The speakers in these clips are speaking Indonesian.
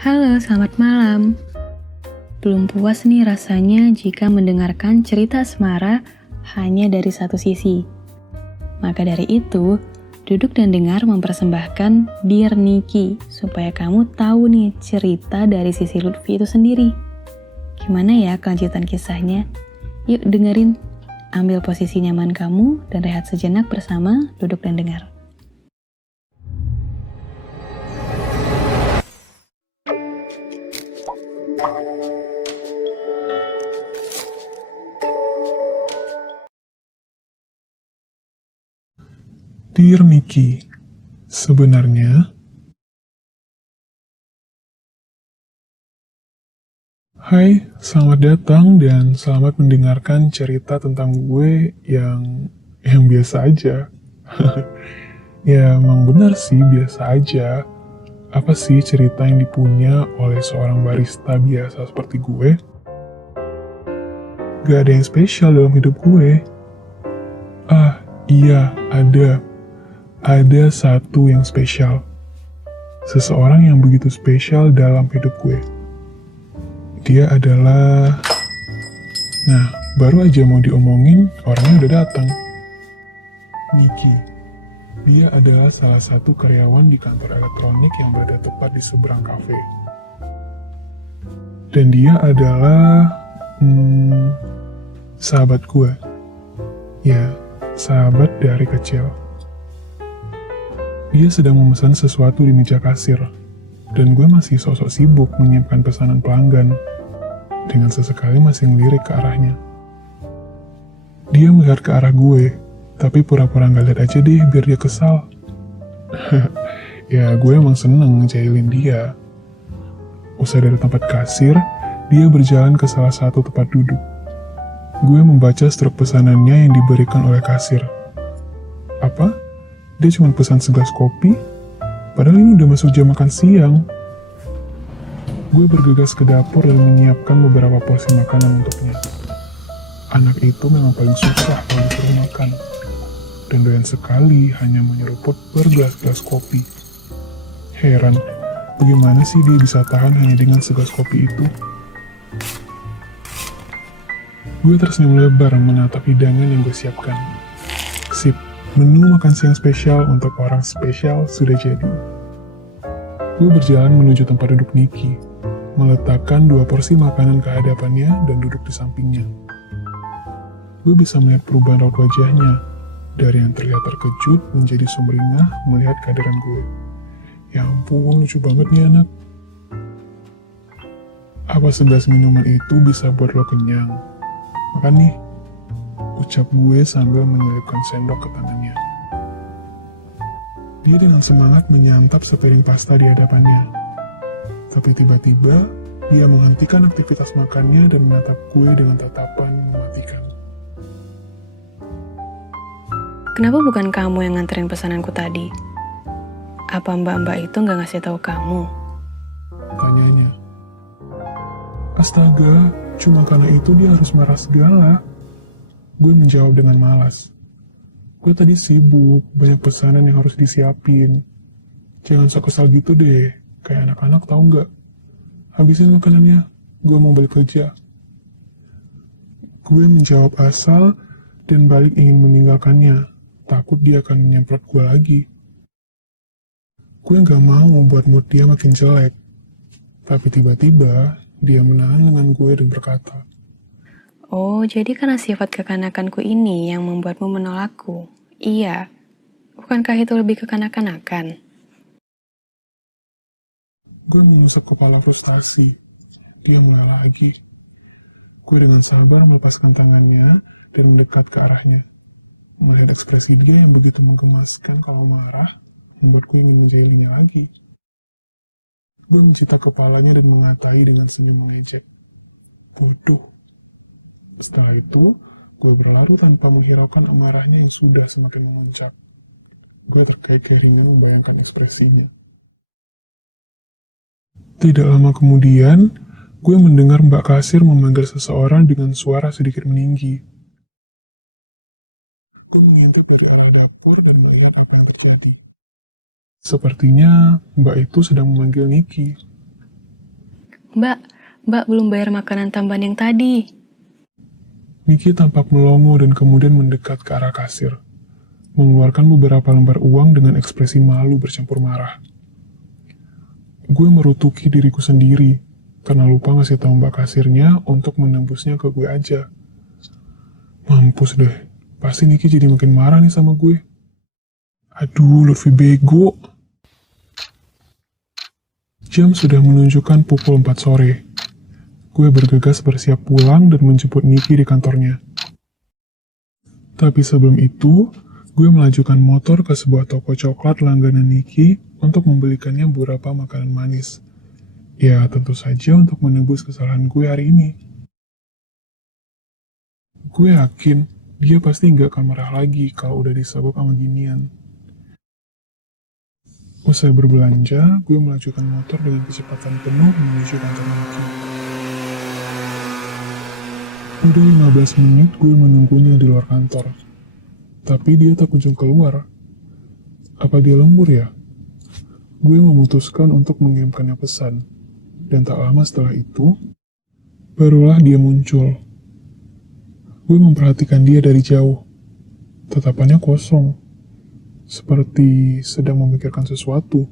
Halo, selamat malam. Belum puas nih rasanya jika mendengarkan cerita asmara hanya dari satu sisi. Maka dari itu, Duduk dan Dengar mempersembahkan Dear Nikki supaya kamu tahu nih cerita dari sisi Lutfi itu sendiri. Gimana ya kelanjutan kisahnya? Yuk dengerin. Ambil posisi nyaman kamu dan rehat sejenak bersama Duduk dan Dengar. Dear Nikki, sebenarnya, hai, selamat datang dan selamat mendengarkan cerita tentang gue yang biasa aja. Ya, emang benar sih biasa aja. Apa sih cerita yang dipunya oleh seorang barista biasa seperti gue? Gak ada yang spesial dalam hidup gue. Ah, iya, ada. Ada satu yang spesial. Seseorang yang begitu spesial dalam hidup gue. Dia adalah... Nah, baru aja mau diomongin, orangnya udah datang. Nikki. Dia adalah salah satu karyawan di kantor elektronik yang berada tepat di seberang kafe. Dan dia adalah... sahabat gue. Ya, sahabat dari kecil. Dia sedang memesan sesuatu di meja kasir, dan gue masih sosok sibuk menyiapkan pesanan pelanggan, dengan sesekali masih ngelirik ke arahnya. Dia melihat ke arah gue, tapi pura-pura nggak lihat aja deh biar dia kesal. Ya, gue emang seneng ngejailin dia. Usai dari tempat kasir, dia berjalan ke salah satu tempat duduk. Gue membaca struk pesanannya yang diberikan oleh kasir. Apa? Dia cuma pesan segelas kopi? Padahal ini udah masuk jam makan siang. Gue bergegas ke dapur dan menyiapkan beberapa porsi makanan untuknya. Anak itu memang paling susah kalau disuruh makan. Dan doyan sekali hanya menyeruput bergelas-gelas kopi. Heran, bagaimana sih dia bisa tahan hanya dengan segelas kopi itu? Gue tersenyum lebar menatap hidangan yang gue siapkan. Sip, menu makan siang spesial untuk orang spesial sudah jadi. Gue berjalan menuju tempat duduk Nikki, meletakkan 2 porsi makanan ke hadapannya dan duduk di sampingnya. Gue bisa melihat perubahan raut wajahnya, dari yang terlihat terkejut menjadi sumringah melihat kehadiran gue. Ya ampun, lucu banget nih anak. Apa segelas minuman itu bisa buat lo kenyang? Makan nih, ucap gue sambil menyelipkan sendok ke tangannya. Dia dengan semangat menyantap sepiring pasta di hadapannya. Tapi tiba-tiba, dia menghentikan aktivitas makannya dan menatap gue dengan tatapan mematikan. Kenapa bukan kamu yang nganterin pesananku tadi? Apa mbak-mbak itu nggak ngasih tahu kamu? Tanyanya. Astaga, cuma karena itu dia harus marah segala. Gue menjawab dengan malas. Gue tadi sibuk, banyak pesanan yang harus disiapin. Jangan sok kesal gitu deh, kayak anak-anak tahu nggak? Habisin makanannya, gue mau balik kerja. Gue menjawab asal dan balik ingin meninggalkannya, takut dia akan menyemprot gue lagi. Gue nggak mau buat mood dia makin jelek. Tapi tiba-tiba, dia menahan dengan gue dan berkata, Oh, jadi karena sifat kekanakanku ini yang membuatmu menolakku. Iya, bukankah itu lebih kekanak-kanakan? gue menusuk kepala frustasi. Dia mulai lagi. Gue dengan sabar melepaskan tangannya dan mendekat ke arahnya. Melihat ekspresi dia yang begitu menggemaskan kalau marah, membuat gue ingin menjailinya lagi. Gue mencita kepalanya dan mengatai dengan senyum mengejek. Bodoh. Setelah itu, gue berlalu tanpa menghiraukan amarahnya yang sudah semakin memuncak. Gue terkait keringan membayangkan ekspresinya. Tidak lama kemudian, gue mendengar Mbak Kasir memanggil seseorang dengan suara sedikit meninggi. Gue mengintip dari arah dapur dan melihat apa yang terjadi. Sepertinya Mbak itu sedang memanggil Nikki. Mbak, Mbak belum bayar makanan tambahan yang tadi. Niki tampak melongo dan kemudian mendekat ke arah kasir, mengeluarkan beberapa lembar uang dengan ekspresi malu bercampur marah. Gue merutuki diriku sendiri, karena lupa ngasih tahu mbak kasirnya untuk menembusnya ke gue aja. Mampus deh, pasti Niki jadi makin marah nih sama gue. Aduh, Lutfi bego. Jam sudah menunjukkan pukul 4 sore. Gue bergegas bersiap pulang dan menjemput Niki di kantornya. Tapi sebelum itu, gue melajukan motor ke sebuah toko coklat langganan Niki untuk membelikannya beberapa makanan manis. Ya, tentu saja untuk menebus kesalahan gue hari ini. Gue yakin dia pasti nggak akan marah lagi kalau udah disogok sama ginian. Usai berbelanja, gue melajukan motor dengan kecepatan penuh menuju kantor Niki. Udah 15 menit gue menunggunya di luar kantor. Tapi dia tak kunjung keluar. Apa dia lembur ya? Gue memutuskan untuk mengirimkannya pesan. Dan tak lama setelah itu, barulah dia muncul. Gue memperhatikan dia dari jauh. Tatapannya kosong. Seperti sedang memikirkan sesuatu.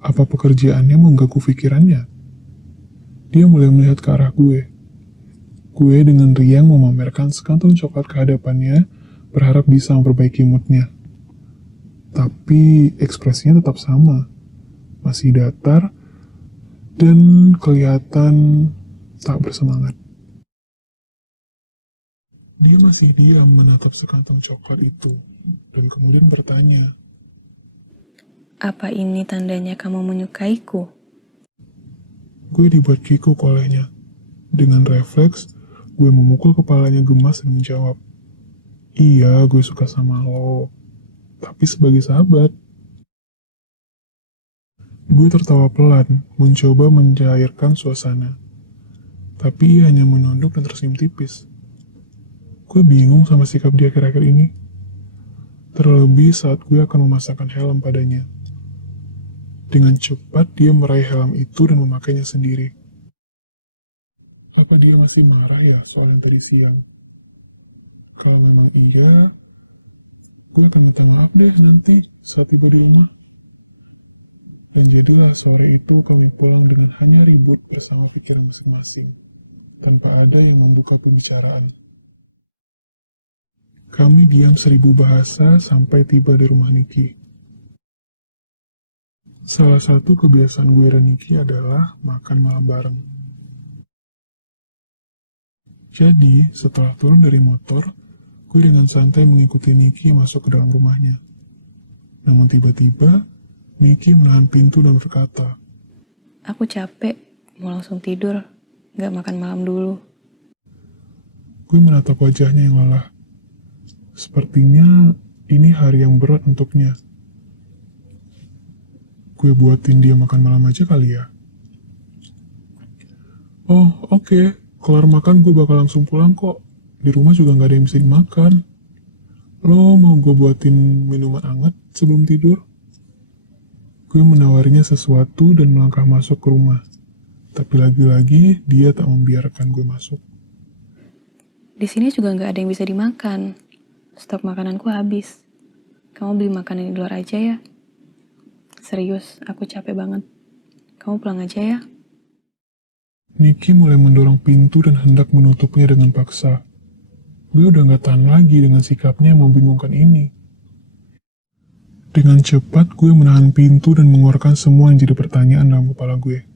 Apa pekerjaannya mengganggu pikirannya? Dia mulai melihat ke arah gue. Gue dengan riang memamerkan sekantong coklat ke hadapannya, berharap bisa memperbaiki moodnya. Tapi ekspresinya tetap sama. Masih datar, dan kelihatan tak bersemangat. Dia masih diam menatap sekantong coklat itu, dan kemudian bertanya, Apa ini tandanya kamu menyukaiku? gue dibuat kikuk olehnya. Dengan refleks, gue memukul kepalanya gemas dan menjawab, iya, gue suka sama lo, tapi sebagai sahabat. Gue tertawa pelan, mencoba mencairkan suasana. Tapi ia hanya menunduk dan tersenyum tipis. Gue bingung sama sikap dia akhir-akhir ini. Terlebih saat gue akan memasangkan helm padanya. Dengan cepat dia meraih helm itu dan memakainya sendiri. Apa dia masih marah ya soal yang tadi siang? Kalau memang iya, gue akan minta maaf deh nanti saat tiba di rumah. Dan jadilah sore itu kami pulang dengan hanya ribut bersama pikiran masing-masing, tanpa ada yang membuka pembicaraan. Kami diam 1000 bahasa sampai tiba di rumah Niki. Salah satu kebiasaan gue dan Niki adalah makan malam bareng. Jadi, setelah turun dari motor, gue dengan santai mengikuti Niki masuk ke dalam rumahnya. Namun tiba-tiba, Niki menahan pintu dan berkata, Aku capek, mau langsung tidur, gak makan malam dulu. gue menatap wajahnya yang lelah. Sepertinya ini hari yang berat untuknya. Gue buatin dia makan malam aja kali ya. Oh, oke. Kelar makan gue bakal langsung pulang kok. Di rumah juga gak ada yang bisa dimakan. Lo mau gue buatin minuman hangat sebelum tidur? Gue menawarinya sesuatu dan melangkah masuk ke rumah. Tapi lagi-lagi dia tak membiarkan gue masuk. Di sini juga gak ada yang bisa dimakan. Stok makananku habis. Kamu beli makanan di luar aja ya. Serius, aku capek banget. Kamu pulang aja ya. Niki mulai mendorong pintu dan hendak menutupnya dengan paksa. Gue udah gak tahan lagi dengan sikapnya yang membingungkan ini. Dengan cepat gue menahan pintu dan mengeluarkan semua yang jadi pertanyaan dalam kepala gue.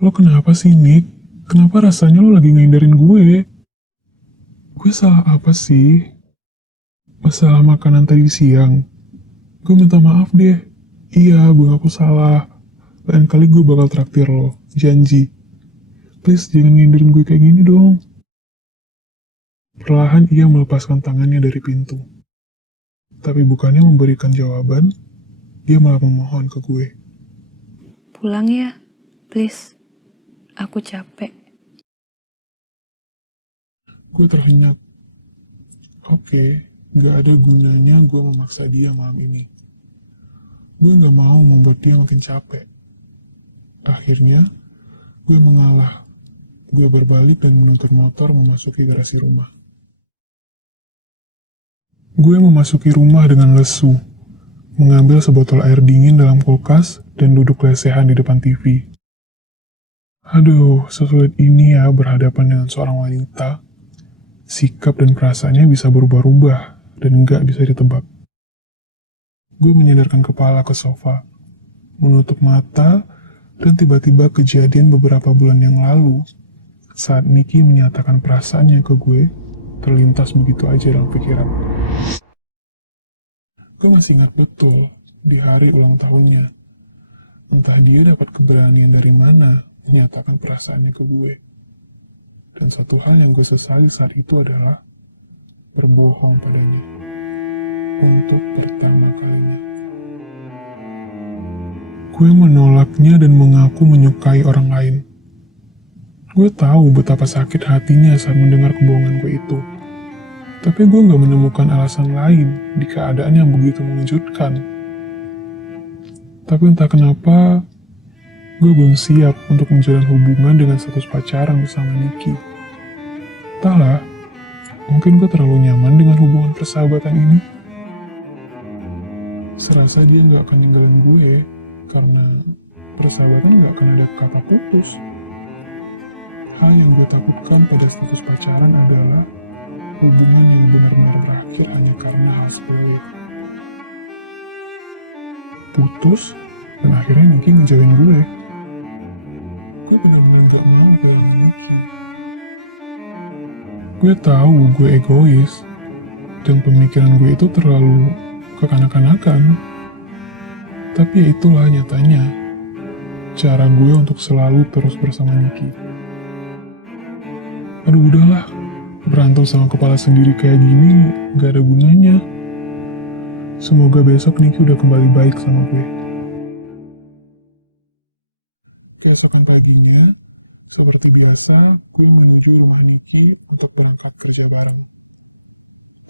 Lo kenapa sih, Nick? Kenapa rasanya lo lagi ngindarin gue? Gue salah apa sih? Masalah makanan tadi siang. Gue minta maaf deh. Iya, gue ngaku salah. Lain kali gue bakal traktir lo. Janji. Please jangan ngindarin gue kayak gini dong. Perlahan ia melepaskan tangannya dari pintu. Tapi bukannya memberikan jawaban, dia malah memohon ke gue. Pulang ya, please. Aku capek. Gue terhenyak. Oke, gak ada gunanya gue memaksa dia malam ini. Gue gak mau membuat dia makin capek. Akhirnya, gue mengalah. Gue berbalik dan menuntut motor memasuki garasi rumah. Gue memasuki rumah dengan lesu, mengambil sebotol air dingin dalam kulkas dan duduk lesehan di depan TV. Aduh, sesulit ini ya berhadapan dengan seorang wanita. Sikap dan perasaannya bisa berubah-ubah dan nggak bisa ditebak. Gue menyandarkan kepala ke sofa, menutup mata, dan tiba-tiba kejadian beberapa bulan yang lalu, saat Niki menyatakan perasaannya ke gue, terlintas begitu aja dalam pikiran. Gue masih ingat betul di hari ulang tahunnya. Entah dia dapat keberanian dari mana menyatakan perasaannya ke gue. Dan satu hal yang gue sesali saat itu adalah berbohong padanya. Untuk pertama kalinya. Gue menolaknya dan mengaku menyukai orang lain. Gue tahu betapa sakit hatinya saat mendengar kebohongan gue itu. Tapi gue gak menemukan alasan lain di keadaan yang begitu mengejutkan. Tapi entah kenapa, gue belum siap untuk menjalin hubungan dengan status pacaran bersama Niki. Entahlah, mungkin gue terlalu nyaman dengan hubungan persahabatan ini. Serasa dia gak akan ninggalin gue, karena persahabatan gak akan ada kata putus. Hal yang gue takutkan pada status pacaran adalah hubungan yang benar-benar berakhir hanya karena hal sepele. Putus, dan akhirnya Niki ngejauhin gue. Gue benar-benar gak mau kehilangan Niki. Gue tahu gue egois, dan pemikiran gue itu terlalu kekanak-kanakan. Tapi ya itulah nyatanya, cara gue untuk selalu terus bersama Niki. Aduh udahlah, berantem sama kepala sendiri kayak gini gak ada gunanya. Semoga besok Niki udah kembali baik sama gue. Keesokan paginya, seperti biasa, gue menuju rumah Niki untuk berangkat kerja bareng.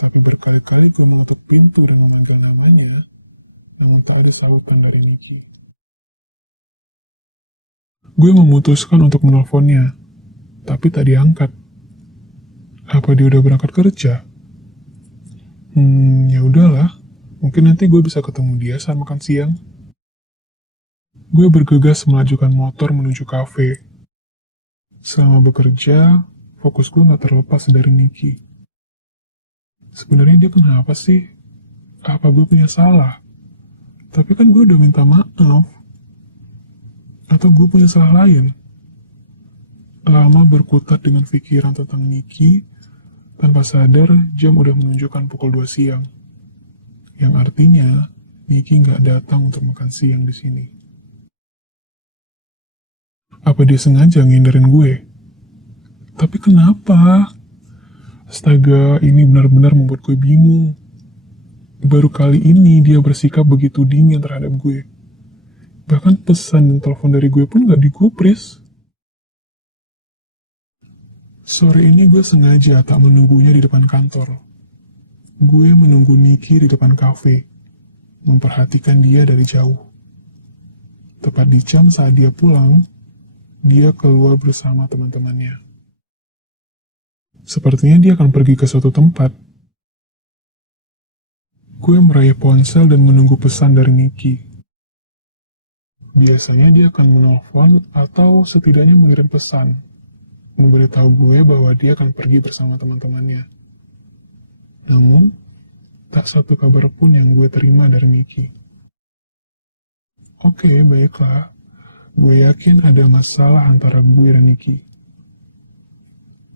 Tapi berkali-kali gue mengetuk pintu dan memanggil namanya, namun tak ada sahutan dari Niki. Gue memutuskan untuk menelponnya, tapi tak diangkat. Apa dia udah berangkat kerja? Ya udahlah, mungkin nanti gue bisa ketemu dia saat makan siang. Gue bergegas melajukan motor menuju kafe. Selama bekerja, fokus gue gak terlepas dari Niki. Sebenarnya dia kenapa sih? Apa gue punya salah? Tapi kan gue udah minta maaf. Atau gue punya salah lain? Lama berkutat dengan pikiran tentang Niki, tanpa sadar jam udah menunjukkan pukul 2 siang. Yang artinya, Niki gak datang untuk makan siang di sini. Apa dia sengaja ngindarin gue? Tapi kenapa? Astaga, ini benar-benar membuat gue bingung. Baru kali ini dia bersikap begitu dingin terhadap gue. Bahkan pesan dan telepon dari gue pun gak digubris. Sore ini gue sengaja tak menunggunya di depan kantor. Gue menunggu Niki di depan kafe, memperhatikan dia dari jauh. Tepat di jam saat dia pulang, dia keluar bersama teman-temannya. Sepertinya dia akan pergi ke suatu tempat. Gue meraih ponsel dan menunggu pesan dari Niki. Biasanya dia akan menelpon atau setidaknya mengirim pesan, memberitahu gue bahwa dia akan pergi bersama teman-temannya. Namun, tak satu kabar pun yang gue terima dari Niki. Oke, baiklah. Gue yakin ada masalah antara gue dan Niki.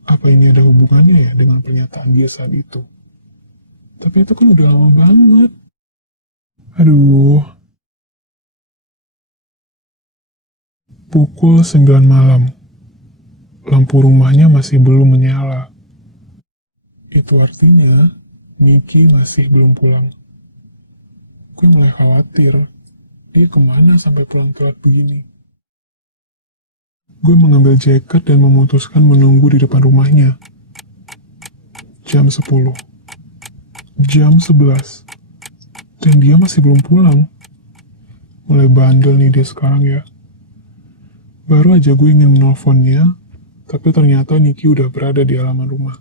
Apa ini ada hubungannya ya dengan pernyataan dia saat itu? Tapi itu kan udah lama banget. Aduh. Pukul 9 malam. Lampu rumahnya masih belum menyala. Itu artinya Niki masih belum pulang. Gue mulai khawatir. Dia kemana sampai pulang telat begini? Gue mengambil jaket dan memutuskan menunggu di depan rumahnya. Jam 10. Jam 11. Dan dia masih belum pulang. Mulai bandel nih dia sekarang ya. Baru aja gue ingin menelponnya, tapi ternyata Niki udah berada di halaman rumah.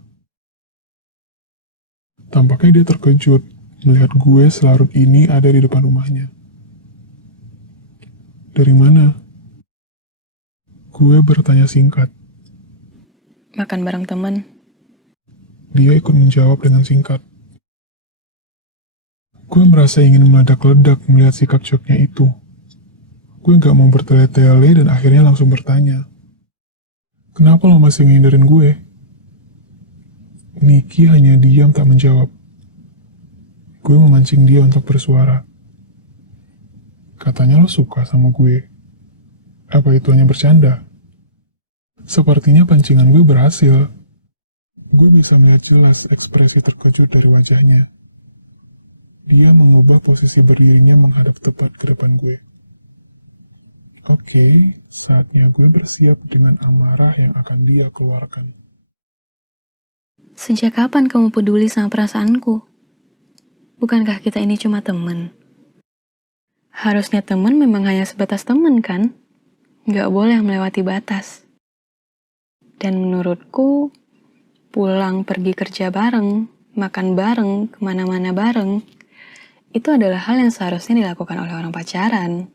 Tampaknya dia terkejut melihat gue selarut ini ada di depan rumahnya. Dari mana? Gue bertanya singkat. Makan bareng temen. Dia ikut menjawab dengan singkat. Gue merasa ingin meledak-ledak melihat sikap cueknya itu. Gue gak mau bertele-tele dan akhirnya langsung bertanya. Kenapa lo masih ngindarin gue? Niki hanya diam tak menjawab. Gue memancing dia untuk bersuara. Katanya lo suka sama gue. Apa itu hanya bercanda? Sepertinya pancingan gue berhasil. Gue bisa melihat jelas ekspresi terkejut dari wajahnya. Dia mengubah posisi berdirinya menghadap tepat ke depan gue. Oke, saatnya gue bersiap dengan amarah yang akan dia keluarkan. Sejak kapan kamu peduli sama perasaanku? Bukankah kita ini cuma temen? Harusnya temen memang hanya sebatas temen kan? Nggak boleh melewati batas. Dan menurutku, pulang pergi kerja bareng, makan bareng, kemana-mana bareng, itu adalah hal yang seharusnya dilakukan oleh orang pacaran.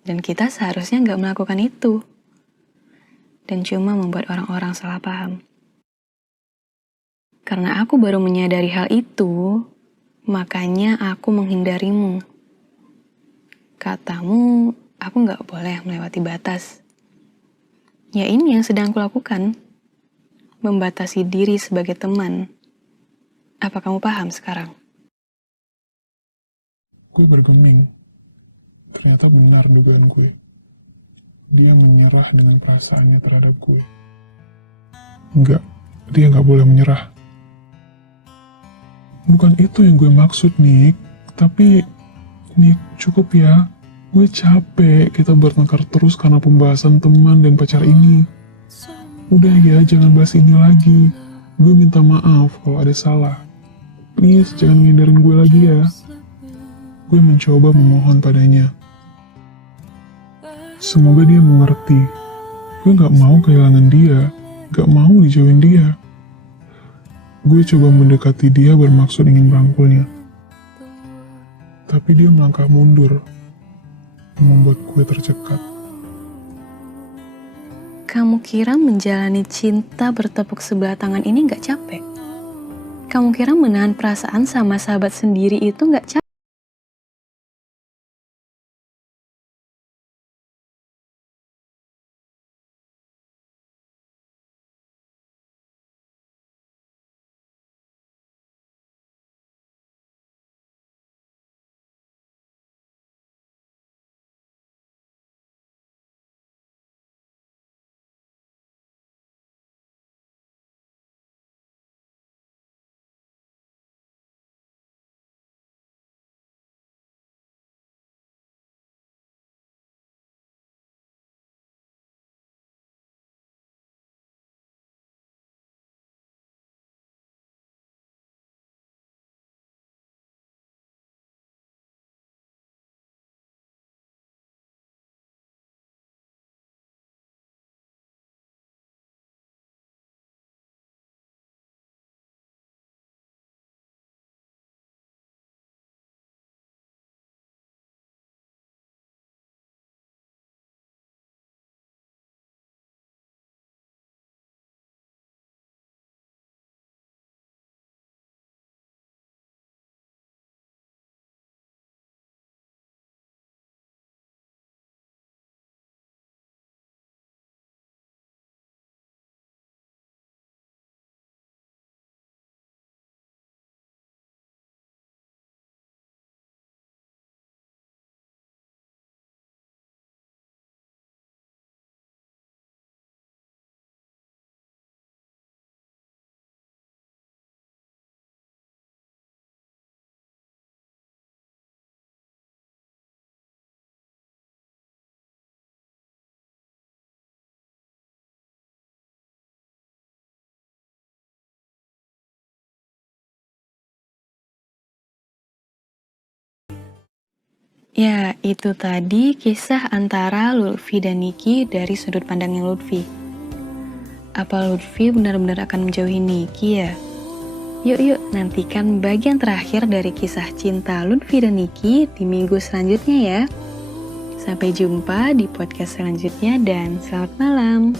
Dan kita seharusnya nggak melakukan itu. Dan cuma membuat orang-orang salah paham. Karena aku baru menyadari hal itu, makanya aku menghindarimu. Katamu, aku nggak boleh melewati batas. Ya ini yang sedang aku lakukan. Membatasi diri sebagai teman. Apa kamu paham sekarang? Gue bergeming. Ternyata benar dugaan gue. Dia menyerah dengan perasaannya terhadap gue. Enggak, dia nggak boleh menyerah. Bukan itu yang gue maksud, Nick. Tapi, Nick, cukup ya. Gue capek kita bertengkar terus karena pembahasan teman dan pacar ini. Udah ya, jangan bahas ini lagi. Gue minta maaf kalau ada salah. Please, jangan ngindarin gue lagi ya. Gue mencoba memohon padanya. Semoga dia mengerti. Gue gak mau kehilangan dia. Gak mau dijauhin dia. Gue coba mendekati dia bermaksud ingin merangkulnya. Tapi dia melangkah mundur. Membuat gue tercekat. Kamu kira menjalani cinta bertepuk sebelah tangan ini gak capek? Kamu kira menahan perasaan sama sahabat sendiri itu gak capek? Ya, itu tadi kisah antara Lutfi dan Niki dari sudut pandangnya Lutfi. Apa Lutfi benar-benar akan menjauhi Niki ya? Yuk nantikan bagian terakhir dari kisah cinta Lutfi dan Niki di minggu selanjutnya ya. Sampai jumpa di podcast selanjutnya dan selamat malam.